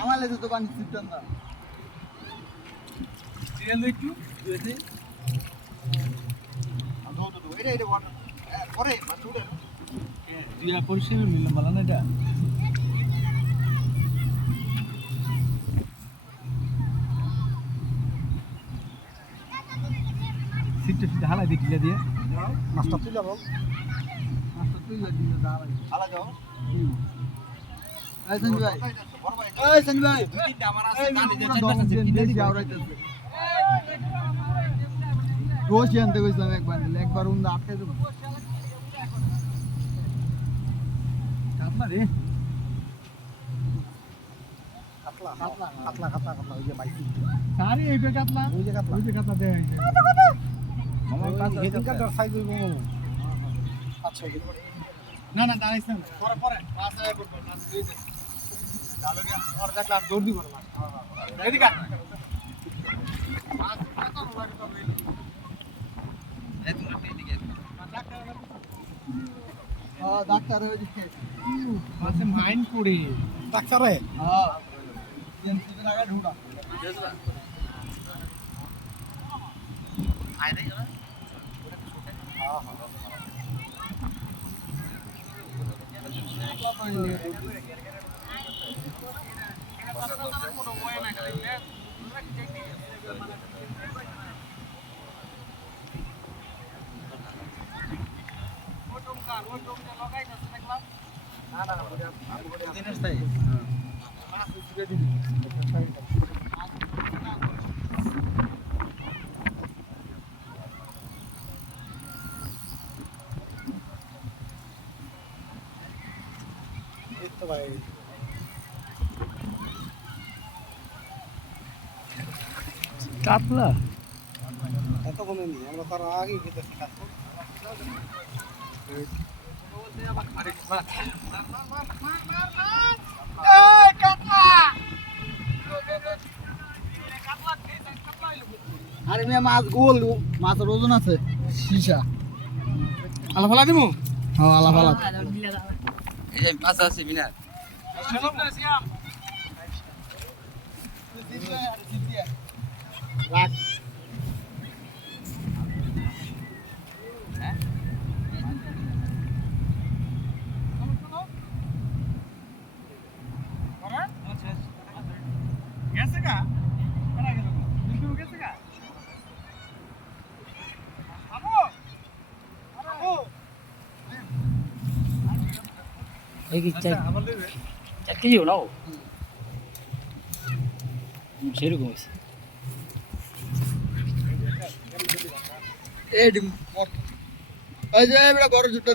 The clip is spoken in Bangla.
আমালে তো দোকান সিস্টেম না সিরিয়াল একটু দিয়েছে আদো তো এটা ওয়াটার পরে মাছুড়ে দিয়া পরিষেবা নিলাম ভালো না এটা সিটটা সিধা হালাই দিলে দিয়ে মাছটা তুইলা বল মাছটা তুইলা দিলে হালা যাও এই সঞ্জু ভাই এই সঞ্জু ভাই দুই তিনটা আমার আছে কানে যে চারটা আছে আওরাইতেছে রোজ আনতে কইছিলাম একবার উন্দা আটকে দেব কাটলা রে কাটলা ওই যে বাইক সারি এই কাটলা ওই যে কাটলা দে আমার পাঁচ এদিনকার দর সাইজ হইব আচ্ছা না দাঁড়াইছ না পরে পাঁচ আয় করব না দুই দে ডালো কে আর দেখলা দৌড় দিব না এদিকে পাঁচ কত লাগে তো হইল এই তুমি এদিকে ডাক্তার ওই দিকে মাসে মাইন্ড পড়ে ডাক্তার হ্যাঁ এমসি তে লাগা ঢুড়া আয় রে কাটলা এত কমে নি আমরা তার আগে গেতে কাটবো আরে মে মাছ গোল মাছের ওজন আছে সীসা আলা ফালা দিমু হ্যাঁ আলা ফালা এই যে মাছ আছে মিনার রাখ গেছে কা কোনা গেল বিন্দু গেছে কা আমো আমো এই কি চাই 4 কেজি নাও সেরকম আছে এই ডিম এই যে বড় জুটা